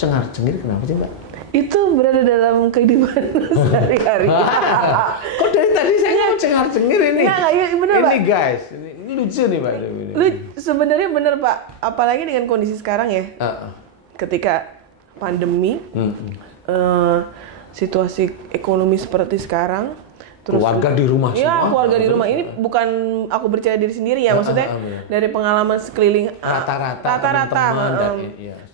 cengar-cengir kenapa sih Mbak? Itu berada dalam kehidupan sehari-hari. Kok dari tadi saya nggak cengar-cengir ini? Nggak, iya bener ini Pak. guys, ini lucu nih Mbak. Lu sebenarnya bener Pak, apalagi dengan kondisi sekarang ya. Ketika pandemi, situasi ekonomi seperti sekarang, terus keluarga di rumah semua. Ya, keluarga di rumah. Ini bukan aku percaya diri sendiri ya, maksudnya dari pengalaman sekeliling rata-rata.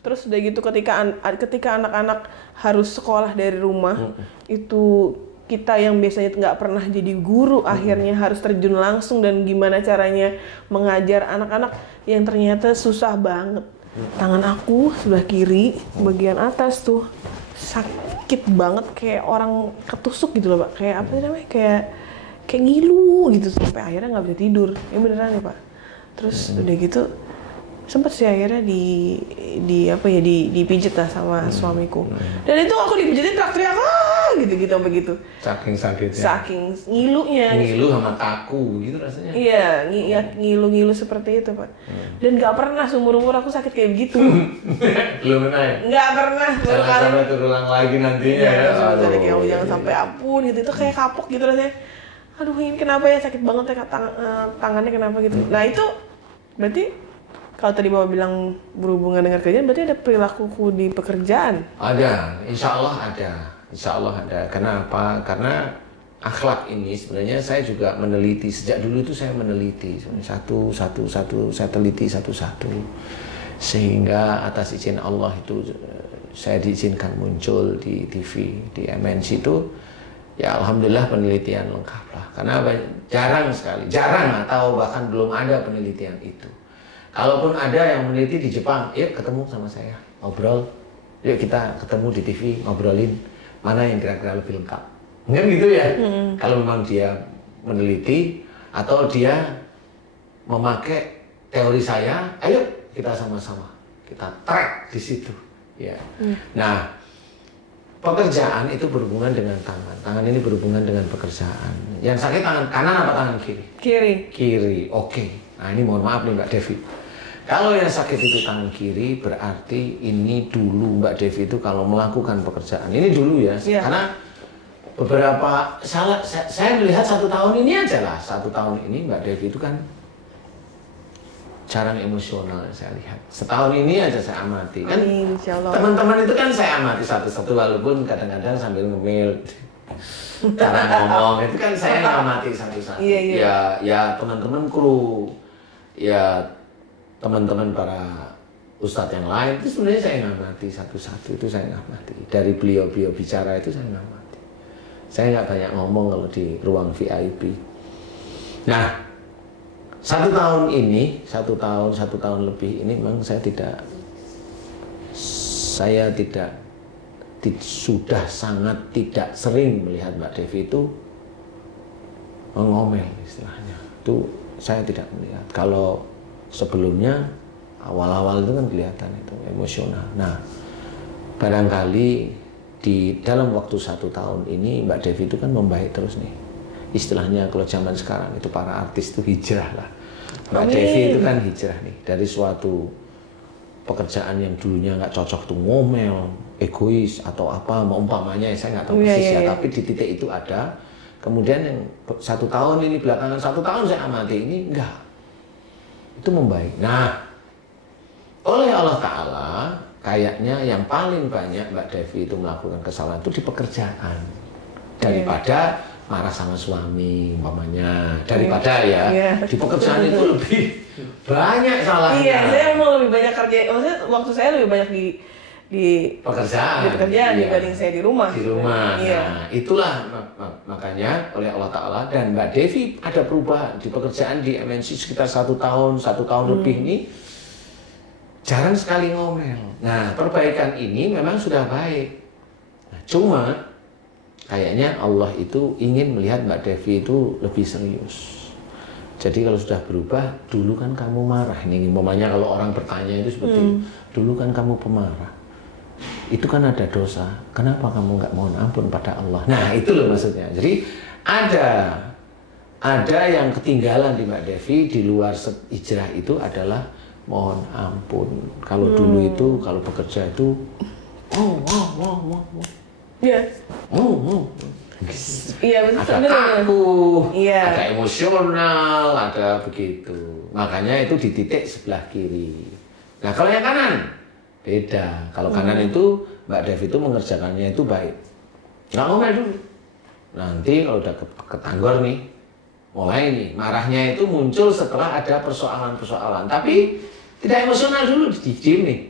Terus udah gitu ketika anak-anak harus sekolah dari rumah, itu kita yang biasanya nggak pernah jadi guru akhirnya harus terjun langsung dan gimana caranya mengajar anak-anak yang ternyata susah banget. Tangan aku sebelah kiri bagian atas tuh sakit banget kayak orang ketusuk gitu loh Pak, kayak apa namanya, kayak ngilu gitu sampai akhirnya nggak bisa tidur. Ya beneran ya Pak. Terus udah gitu sempat sih akhirnya dipijet lah sama suamiku. Dan itu aku dipijetin teriak-teriak gitu sampai gitu. Saking sakitnya. Saking ngilunya. Ngilu sama kaku gitu rasanya. Iya, ngilu seperti itu Pak. Dan nggak pernah seumur-umur aku sakit kayak begitu. Belum pernah ya? Nggak pernah. Jangan sampai terulang lagi nantinya ya. Jangan sampai ampun gitu. Itu kayak kapok gitu rasanya. Aduh ini kenapa ya sakit banget ya tangannya kenapa gitu. Nah itu berarti kalau tadi Bapak bilang berhubungan dengan kerjaan, berarti ada perilakuku di pekerjaan? Ada, insya Allah ada. Insya Allah ada. Kenapa? Karena akhlak ini sebenarnya saya juga meneliti. Sejak dulu itu saya meneliti. Satu, saya teliti satu-satu. Sehingga atas izin Allah itu saya diizinkan muncul di TV, di MNC itu. Ya Alhamdulillah penelitian lengkap lah. Karena jarang atau bahkan belum ada penelitian itu. Kalaupun ada yang meneliti di Jepang, yuk ketemu sama saya, ngobrol. Yuk kita ketemu di TV, ngobrolin mana yang kira-kira lebih lengkap. Kan gitu ya. Kalau memang dia meneliti atau dia memakai teori saya, ayo kita sama-sama kita track di situ. Ya. Nah, pekerjaan itu berhubungan dengan tangan. Tangan ini berhubungan dengan pekerjaan. Yang sakit tangan kanan apa tangan kiri? Kiri. Oke. Nah ini mohon maaf nih Mbak Devi. Kalau yang sakit itu tangan kiri, berarti ini dulu Mbak Devi itu kalau melakukan pekerjaan. Ini dulu ya. Karena beberapa saya melihat 1 tahun ini aja lah. 1 tahun ini Mbak Devi itu kan jarang emosional saya lihat. Setahun ini aja saya amati kan. Teman-teman itu kan saya amati satu-satu walaupun kadang-kadang sambil ngemil. Cara ngomong itu kan saya amati satu-satu. Ya teman-teman kru, ya teman-teman para ustadz yang lain itu sebenarnya saya ngamati satu-satu, itu saya ngamati. Dari beliau bicara itu saya ngamati. Saya nggak banyak ngomong kalau di ruang VIP. Nah, 1 tahun ini, 1 tahun lebih ini memang saya sudah sangat tidak sering melihat Mbak Devi itu mengomel istilahnya. Itu saya tidak melihat. Kalau sebelumnya awal-awal itu kan kelihatan itu emosional. Nah, barangkali di dalam waktu 1 tahun ini Mbak Devi itu kan membaik terus nih. Istilahnya kalau zaman sekarang itu para artis itu hijrah lah. Mbak Devi itu kan hijrah nih dari suatu pekerjaan yang dulunya nggak cocok tuh ngomel, egois atau apa, umpamanya saya nggak tahu persis ya, tapi di titik itu ada. Kemudian yang 1 tahun ini belakangan 1 tahun saya amati ini enggak, itu membaik. Nah, oleh Allah Ta'ala kayaknya yang paling banyak Mbak Devi itu melakukan kesalahan itu di pekerjaan daripada marah sama suami umpamanya, daripada di pekerjaan itu lebih banyak salahnya. Iya, saya mau lebih banyak kerja, maksudnya waktu saya lebih banyak di pekerjaan dibanding saya di rumah. Nah, itulah makanya oleh Allah Ta'ala dan Mbak Devi ada perubahan di pekerjaan di MNC sekitar 1 tahun lebih ini jarang sekali ngomel. Nah, perbaikan ini memang sudah baik. Nah, cuma kayaknya Allah itu ingin melihat Mbak Devi itu lebih serius. Jadi kalau sudah berubah, dulu kan kamu marah. Ini umpamanya kalau orang bertanya itu seperti dulu kan kamu pemarah. Itu kan ada dosa. Kenapa kamu nggak mohon ampun pada Allah? Nah itu loh maksudnya. Jadi ada yang ketinggalan di Mbak Devi di luar hijrah itu adalah mohon ampun. Kalau dulu itu kalau bekerja itu Iya. Iya betul. Ada kaku, iya. Ada emosional, ada begitu. Makanya itu di titik sebelah kiri. Nah kalau yang kanan beda. Kalau kanan itu Mbak Devi itu mengerjakannya itu baik. Nggak ngomel dulu. Nanti kalau udah ketanggor nih, mulai nih marahnya itu muncul setelah ada persoalan-persoalan. Tapi tidak emosional dulu, didiem nih.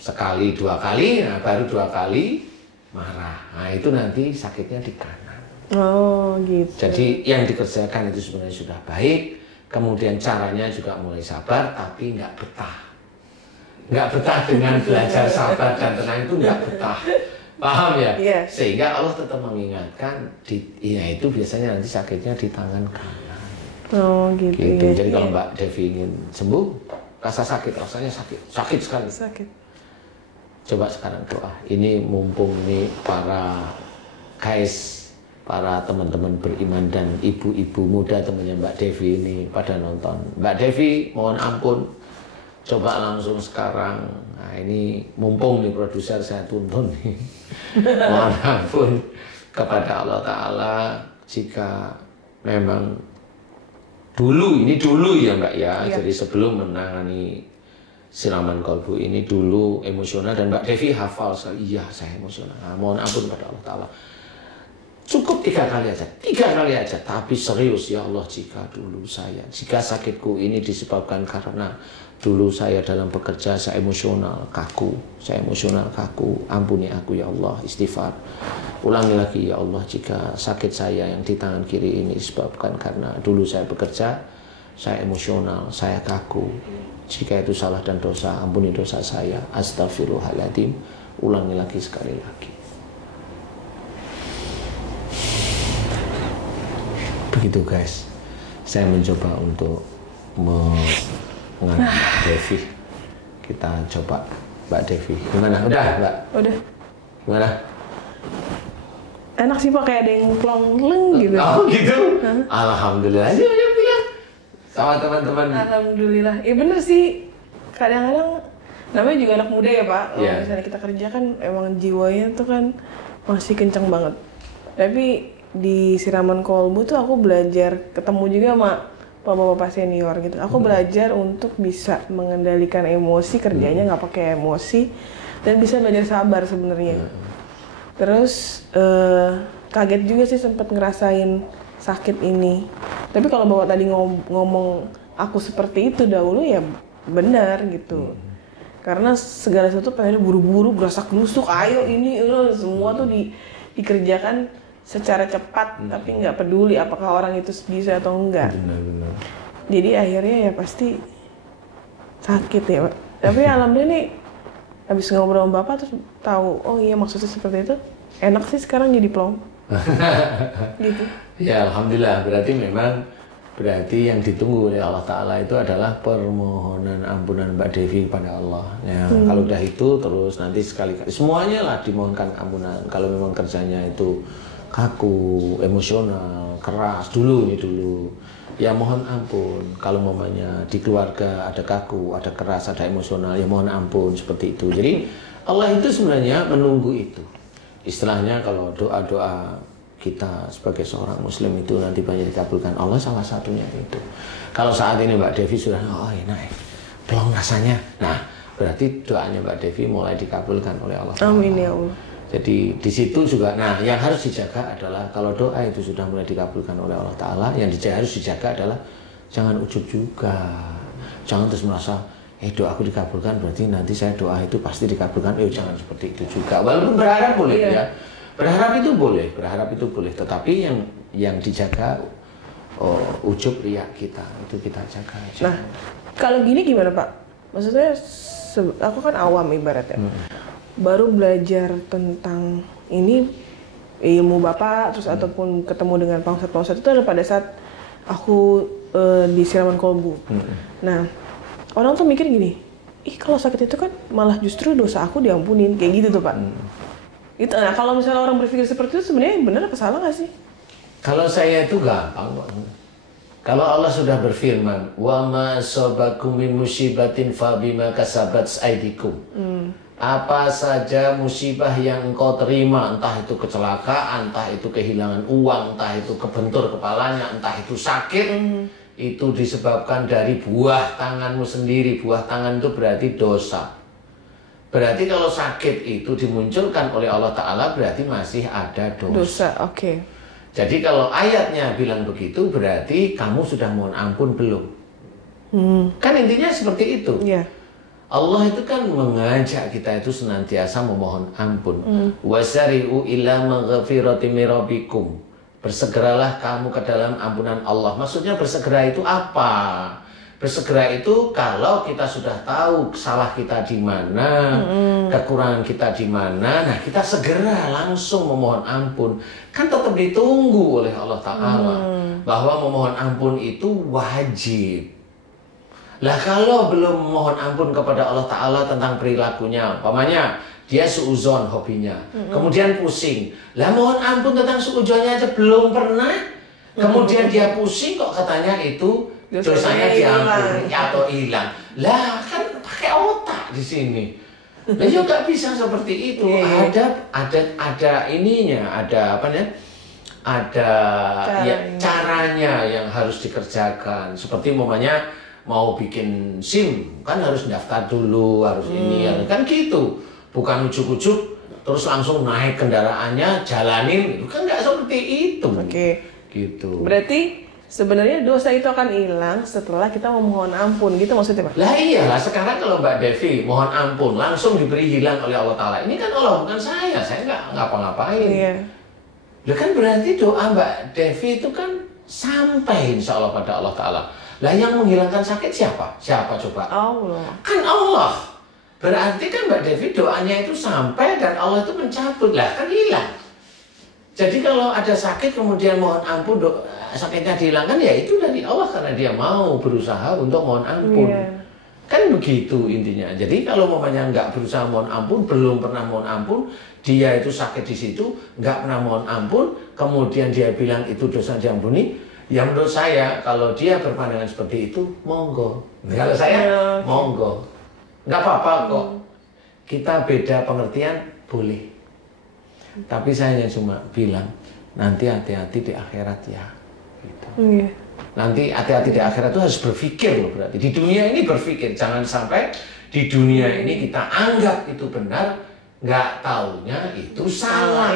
Sekali, dua kali, nah baru 2 kali marah. Nah itu nanti sakitnya di kanan. Oh gitu. Jadi yang dikerjakan itu sebenarnya sudah baik. Kemudian caranya juga mulai sabar, tapi nggak betah. Nggak betah dengan belajar sabar dan tenang itu nggak betah. Paham ya? Yeah. Sehingga Allah tetap mengingatkan, ya itu biasanya nanti sakitnya di tangan kanan. Oh gitu. Gitu. Iya. Jadi kalau Mbak Devi ingin sembuh, rasa sakit, rasanya sakit sekali. Sakit. Coba sekarang doa. Ini mumpung nih para guys, para teman-teman beriman dan ibu-ibu muda temannya Mbak Devi ini pada nonton. Mbak Devi, mohon ampun. Coba langsung sekarang. Nah ini mumpung nih produser saya tuntun nih. Mohon ampun kepada Allah Ta'ala jika memang dulu ya Mbak ya. Iya. Jadi sebelum menangani siraman kolbu ini dulu emosional dan Mbak Devi hafal sekali. Iya saya emosional. Nah, mohon ampun kepada Allah Ta'ala. Cukup 3 kali aja, tapi serius ya Allah jika sakitku ini disebabkan karena dulu saya dalam bekerja saya emosional kaku, ampuni aku ya Allah, istighfar. Ulangi lagi ya Allah jika sakit saya yang di tangan kiri ini disebabkan karena dulu saya bekerja, saya emosional, saya kaku. Jika itu salah dan dosa, ampuni dosa saya, astagfirullahaladzim. Ulangi lagi sekali lagi. Begitu guys, saya mencoba untuk mengangkat Mbak Devi. Kita coba Mbak Devi. Gimana? Udah Mbak? Udah. Gimana? Enak sih Pak, kayak ada yang plong-plong gitu. Oh gitu? Alhamdulillah. Dia bilang sama teman-teman. Alhamdulillah. Iya bener sih. Kadang-kadang namanya juga anak muda ya Pak. Kalau misalnya kita kerja kan emang jiwanya tuh kan masih kenceng banget. Tapi di siraman kolbu tuh aku belajar ketemu juga sama bapak-bapak senior gitu. Aku belajar untuk bisa mengendalikan emosi, kerjanya nggak pakai emosi, dan bisa belajar sabar sebenarnya. Terus kaget juga sih sempat ngerasain sakit ini. Tapi kalau bapak tadi ngomong aku seperti itu dahulu ya benar gitu. Karena segala sesuatu pengen buru-buru, gerasak-gerusuk, ayo ini semua tuh dikerjakan secara cepat, tapi nggak peduli apakah orang itu bisa atau enggak. Benar. Jadi akhirnya ya pasti sakit ya Pak. Tapi alhamdulillah nih habis ngobrol sama Bapak terus tahu, oh iya maksudnya seperti itu. Enak sih sekarang jadi plong. Gitu. Ya alhamdulillah, berarti yang ditunggu oleh Allah Ta'ala itu adalah permohonan ampunan Mbak Devi kepada Allah. Ya, kalau udah itu terus nanti sekali-kali semuanya lah dimohonkan ampunan. Kalau memang kerjanya itu kaku, emosional, keras dulu, ya mohon ampun. Kalau mamanya di keluarga ada kaku, ada keras, ada emosional, ya mohon ampun seperti itu. Jadi Allah itu sebenarnya menunggu itu. Istilahnya kalau doa-doa kita sebagai seorang muslim itu nanti banyak dikabulkan Allah, salah satunya itu. Kalau saat ini Mbak Devi sudah enak, plong rasanya. Nah, berarti doanya Mbak Devi mulai dikabulkan oleh Allah. Amin ya Allah. Jadi di situ juga, nah yang harus dijaga adalah kalau doa itu sudah mulai dikabulkan oleh Allah Ta'ala, yang harus dijaga adalah jangan ujub juga. Jangan terus merasa, doaku dikabulkan berarti nanti saya doa itu pasti dikabulkan. Jangan seperti itu juga. Walaupun berharap boleh ya. Berharap itu boleh. Tetapi yang dijaga ujub riak kita, itu kita jaga aja. Nah, kalau gini gimana Pak? Maksudnya aku kan awam ibaratnya. Baru belajar tentang ini ilmu Bapak terus ataupun ketemu dengan pangsat itu ada pada saat aku di siraman kolbu. Nah, orang tuh mikir gini, kalau sakit itu kan malah justru dosa aku diampunin, kayak gitu tuh Pak. Itu, nah kalau misalnya orang berpikir seperti itu sebenarnya benar apa salah nggak sih? Kalau saya itu gampang Pak. Kalau Allah sudah berfirman, wa ma asabakum min musibatin fa bima kasabat aydikum. apa saja musibah yang engkau terima, entah itu kecelakaan, entah itu kehilangan uang, entah itu kebentur kepalanya, entah itu sakit, itu disebabkan dari buah tanganmu sendiri. Buah tangan itu berarti dosa. Berarti kalau sakit itu dimunculkan oleh Allah Ta'ala, berarti masih ada dosa. Oke. Jadi kalau ayatnya bilang begitu, berarti kamu sudah mohon ampun belum? Kan intinya seperti itu. Yeah. Allah itu kan mengajak kita itu senantiasa memohon ampun. Wasari'u ila maghfirati min rabbikum. Bersegeralah kamu ke dalam ampunan Allah. Maksudnya bersegera itu apa? Bersegera itu kalau kita sudah tahu salah kita di mana, kekurangan kita di mana, nah kita segera langsung memohon ampun. Kan tetap ditunggu oleh Allah Ta'ala. Bahwa memohon ampun itu wajib. Lah kalau belum mohon ampun kepada Allah Ta'ala tentang perilakunya, umpamanya dia suuzon hobinya, kemudian pusing. Lah mohon ampun tentang suuzonnya aja belum pernah, kemudian dia pusing kok katanya itu dosanya diampuni atau hilang. Lah kan pakai otak di sini. Lah ya nggak bisa seperti itu. Ada ininya, ada apa nih? Ada caranya yang harus dikerjakan. Seperti umpamanya mau bikin SIM kan harus daftar dulu, harus ini, kan gitu. Bukan ujuk-ujuk terus langsung naik kendaraannya, jalanin, itu kan nggak seperti itu. Gitu. Berarti sebenarnya dosa itu akan hilang setelah kita memohon ampun, gitu maksudnya Pak? Lah iyalah, sekarang kalau Mbak Devi mohon ampun langsung diberi hilang oleh Allah Ta'ala. Ini kan Allah, bukan saya nggak ngapa-ngapain. Iya. Lah kan berarti doa Mbak Devi itu kan sampai insya Allah pada Allah Ta'ala. Lah yang menghilangkan sakit siapa? Siapa coba? Allah. Kan Allah. Berarti kan Mbak Devi doanya itu sampai dan Allah itu mencabut. Lah kan hilang. Jadi kalau ada sakit kemudian mohon ampun, sakitnya dihilangkan, ya itu dari Allah karena dia mau berusaha untuk mohon ampun. Kan begitu intinya. Jadi kalau mamanya nggak berusaha mohon ampun, belum pernah mohon ampun, dia itu sakit di situ, nggak pernah mohon ampun, kemudian dia bilang itu dosa diampuni. Ya menurut saya kalau dia berpandangan seperti itu, monggo. Kalau saya, monggo. Nggak apa-apa kok. Kita beda pengertian, boleh. Tapi saya cuma bilang, nanti hati-hati di akhirat ya. Gitu. Nanti hati-hati di akhirat itu harus berpikir loh berarti. Di dunia ini berpikir, jangan sampai di dunia ini kita anggap itu benar, nggak taunya itu salah.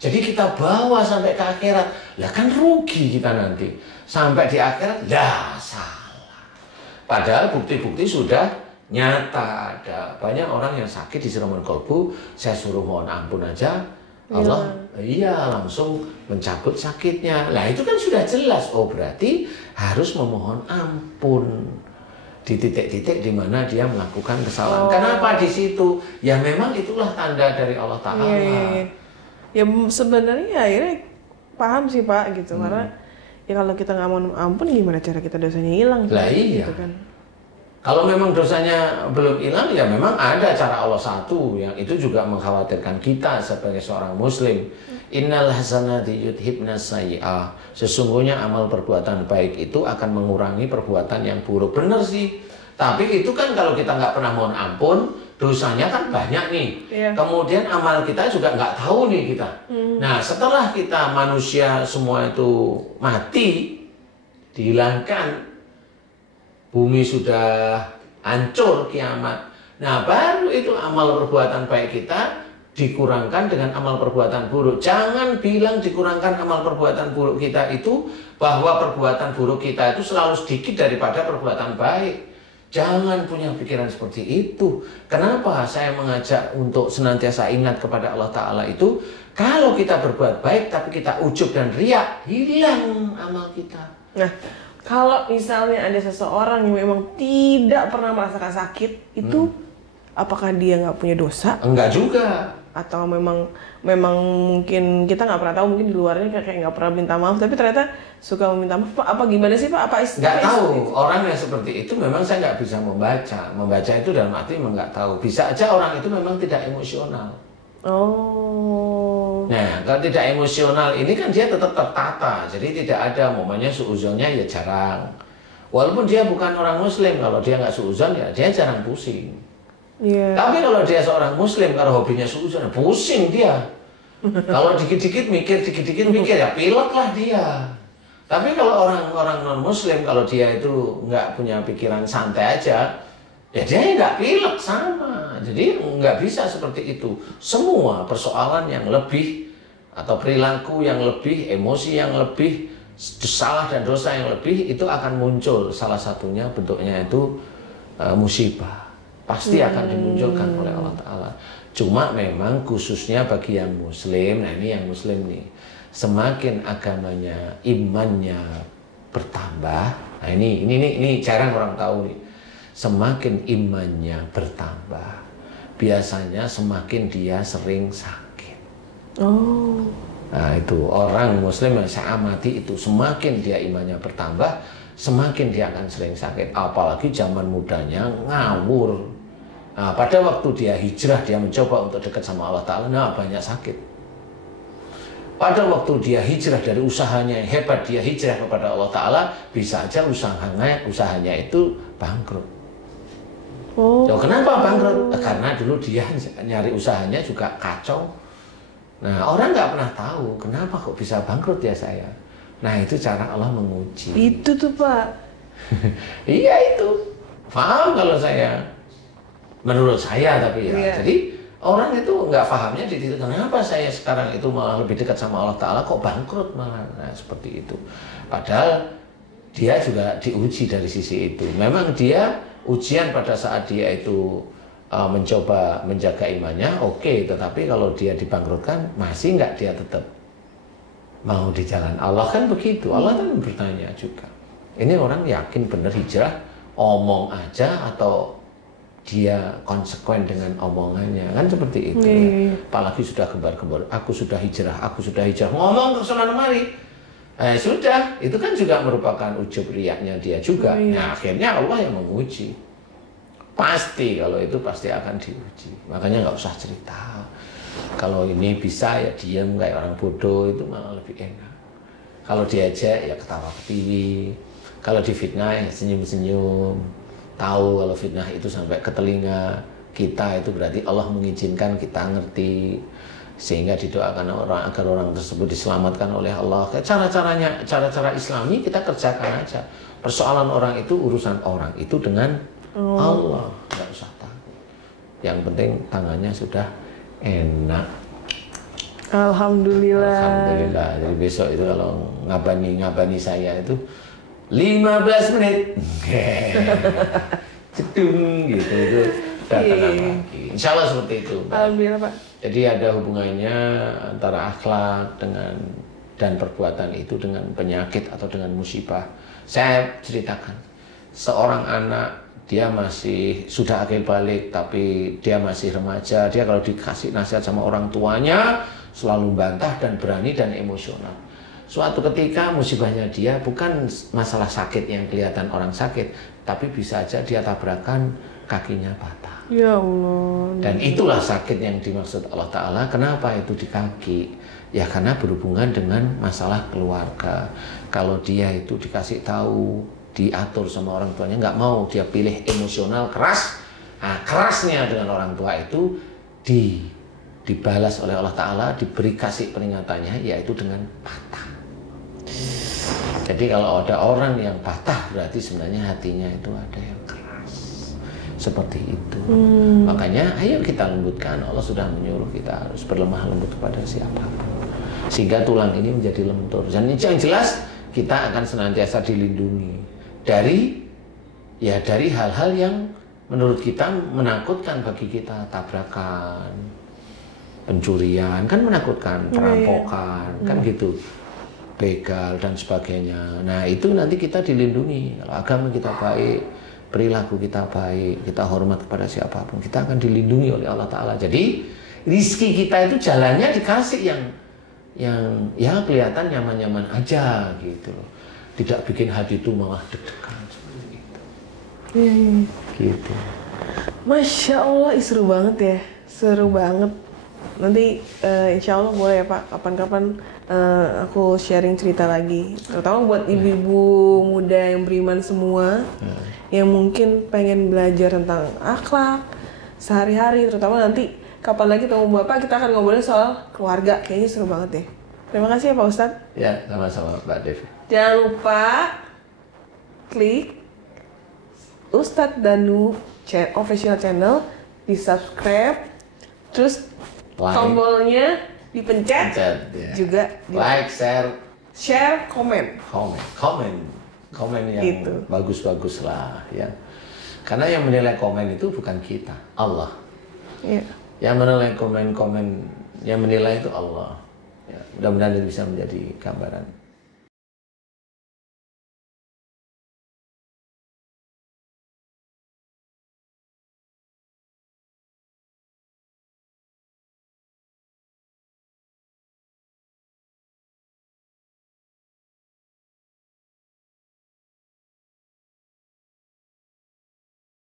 Jadi kita bawa sampai ke akhirat, lah kan rugi kita nanti. Sampai di akhirat, lah salah. Padahal bukti-bukti sudah nyata ada. Banyak orang yang sakit di serangan kolbu, saya suruh mohon ampun aja, Allah langsung mencabut sakitnya. Lah itu kan sudah jelas, oh berarti harus memohon ampun di titik-titik di mana dia melakukan kesalahan. Kenapa di situ? Ya memang itulah tanda dari Allah Ta'ala. Ya sebenarnya akhirnya paham sih Pak gitu, karena ya kalau kita nggak mau ampun gimana cara kita dosanya hilang? Lah iya. Gitu kan. Kalau memang dosanya belum hilang, ya memang ada cara Allah satu yang itu juga mengkhawatirkan kita sebagai seorang muslim. Innal hasanati yudhibnas sayyi'ah. Sesungguhnya amal perbuatan baik itu akan mengurangi perbuatan yang buruk. Benar sih. Tapi itu kan kalau kita nggak pernah mohon ampun, dosanya kan banyak nih. Kemudian amal kita juga nggak tahu nih kita. Nah setelah kita manusia semua itu mati, dihilangkan, bumi sudah hancur kiamat. Nah baru itu amal perbuatan baik kita dikurangkan dengan amal perbuatan buruk. Jangan bilang dikurangkan amal perbuatan buruk kita itu bahwa perbuatan buruk kita itu selalu sedikit daripada perbuatan baik. Jangan punya pikiran seperti itu. Kenapa saya mengajak untuk senantiasa ingat kepada Allah Ta'ala itu? Kalau kita berbuat baik tapi kita ujub dan riak, hilang amal kita. Nah, kalau misalnya ada seseorang yang memang tidak pernah merasakan sakit, itu apakah dia nggak punya dosa? Enggak juga. Atau memang mungkin kita nggak pernah tahu, mungkin di luarnya kayak nggak pernah minta maaf, tapi ternyata suka meminta maaf. Pak, apa gimana sih Pak? Nggak tahu. Orang yang seperti itu memang saya nggak bisa membaca itu dalam arti memang nggak tahu. Bisa aja orang itu memang tidak emosional. Nah kalau tidak emosional ini kan dia tetap tertata, jadi tidak ada momennya suuzonnya ya jarang. Walaupun dia bukan orang muslim, kalau dia nggak suuzon ya dia jarang pusing. Tapi kalau dia seorang muslim, kalau hobinya suudzon, pusing dia. Kalau dikit-dikit mikir ya pilek lah dia. Tapi kalau orang non muslim, kalau dia itu nggak punya pikiran santai aja, ya dia nggak pilek sama. Jadi nggak bisa seperti itu. Semua persoalan yang lebih atau perilaku yang lebih, emosi yang lebih, salah dan dosa yang lebih itu akan muncul. Salah satunya bentuknya itu musibah. Pasti akan dimunculkan oleh Allah Ta'ala. Cuma memang khususnya bagi yang muslim, nah ini yang muslim nih, semakin agamanya, imannya bertambah, nah ini jarang orang tahu nih, semakin imannya bertambah, biasanya semakin dia sering sakit. Nah itu orang muslim yang saya amati itu, semakin dia imannya bertambah, semakin dia akan sering sakit. Apalagi zaman mudanya ngawur. Nah, pada waktu dia hijrah, dia mencoba untuk dekat sama Allah Ta'ala, nah banyak sakit. Pada waktu dia hijrah dari usahanya yang hebat, dia hijrah kepada Allah Ta'ala, bisa aja usahanya itu bangkrut. Kenapa bangkrut? Karena dulu dia nyari usahanya juga kacau. Nah, orang nggak pernah tahu, kenapa kok bisa bangkrut ya saya. Nah, itu cara Allah menguji. Itu tuh Pak. Iya itu. Paham kalau saya. Menurut saya tapi ya. Jadi orang itu nggak pahamnya di titik kenapa saya sekarang itu malah lebih dekat sama Allah Ta'ala kok bangkrut malah. Nah seperti itu. Padahal dia juga diuji dari sisi itu. Memang dia ujian pada saat dia itu mencoba menjaga imannya, oke. Tetapi kalau dia dibangkrutkan, masih nggak dia tetap mau di jalan Allah, kan begitu. Allah kan bertanya juga. Ini orang yakin benar hijrah, omong aja atau dia konsekuen dengan omongannya, kan seperti itu. Apalagi sudah gembar-gembar, aku sudah hijrah, ngomong ke sana kemari. Sudah, itu kan juga merupakan ujub riyaknya dia juga. Nah akhirnya Allah yang menguji. Pasti kalau itu pasti akan diuji. Makanya nggak usah cerita. Kalau ini bisa ya diam kayak orang bodoh, itu malah lebih enak. Kalau diajak ya ketawa ketiwi. Kalau difitnah ya senyum-senyum. Tahu kalau fitnah itu sampai ke telinga kita itu berarti Allah mengizinkan kita ngerti, sehingga didoakan orang agar orang tersebut diselamatkan oleh Allah. Cara-cara Islami kita kerjakan aja. Persoalan orang itu urusan orang itu dengan Allah, nggak usah takut. Yang penting tangannya sudah enak. Alhamdulillah. Jadi besok itu kalau ngabani saya itu 15 menit cedung gitu itu datang lagi. Insya Allah seperti itu. Alhamdulillah Pak. Jadi ada hubungannya antara akhlak dan perbuatan itu dengan penyakit atau dengan musibah. Saya ceritakan, seorang anak dia masih sudah akil balik tapi dia masih remaja, dia kalau dikasih nasihat sama orang tuanya selalu bantah dan berani dan emosional. Suatu ketika musibahnya dia bukan masalah sakit yang kelihatan orang sakit, tapi bisa aja dia tabrakan kakinya patah. Ya Allah. Dan itulah sakit yang dimaksud Allah Ta'ala. Kenapa itu di kaki? Ya karena berhubungan dengan masalah keluarga. Kalau dia itu dikasih tahu, diatur sama orang tuanya, nggak mau, dia pilih emosional keras. Nah, kerasnya dengan orang tua itu dibalas oleh Allah Ta'ala, diberi kasih peringatannya, yaitu dengan patah. Jadi kalau ada orang yang patah, berarti sebenarnya hatinya itu ada yang keras. Seperti itu. Makanya ayo kita lembutkan. Allah sudah menyuruh kita harus berlemah lembut kepada siapapun, sehingga tulang ini menjadi lentur. Dan yang jelas kita akan senantiasa dilindungi dari hal-hal yang menurut kita menakutkan bagi kita. Tabrakan, pencurian kan menakutkan, perampokan kan gitu, begal dan sebagainya. Nah itu nanti kita dilindungi. Kalau agama kita baik, perilaku kita baik, kita hormat kepada siapapun, kita akan dilindungi oleh Allah Ta'ala. Jadi rizki kita itu jalannya dikasih yang ya kelihatan nyaman-nyaman aja gitu. Tidak bikin hati itu malah deg-degan seperti itu. Gitu. Masya Allah, seru banget ya, seru banget. Nanti insya Allah boleh ya Pak, kapan-kapan aku sharing cerita lagi, terutama buat ibu-ibu muda yang beriman semua, yang mungkin pengen belajar tentang akhlak, sehari-hari, terutama nanti kapan lagi ketemu Bapak kita akan ngobrolin soal keluarga. Kayaknya seru banget deh. Terima kasih ya Pak Ustadz. Ya, sama-sama Mbak Devi. Jangan lupa klik Ustadz Danu official channel, di subscribe, terus tombolnya dipencet, ya. juga like, share, komen yang gitu. Bagus-bagus lah ya. Karena yang menilai komen itu bukan kita, Allah. Iya. Yang menilai komen, yang menilai itu Allah. Ya, mudah-mudahan itu bisa menjadi gambaran.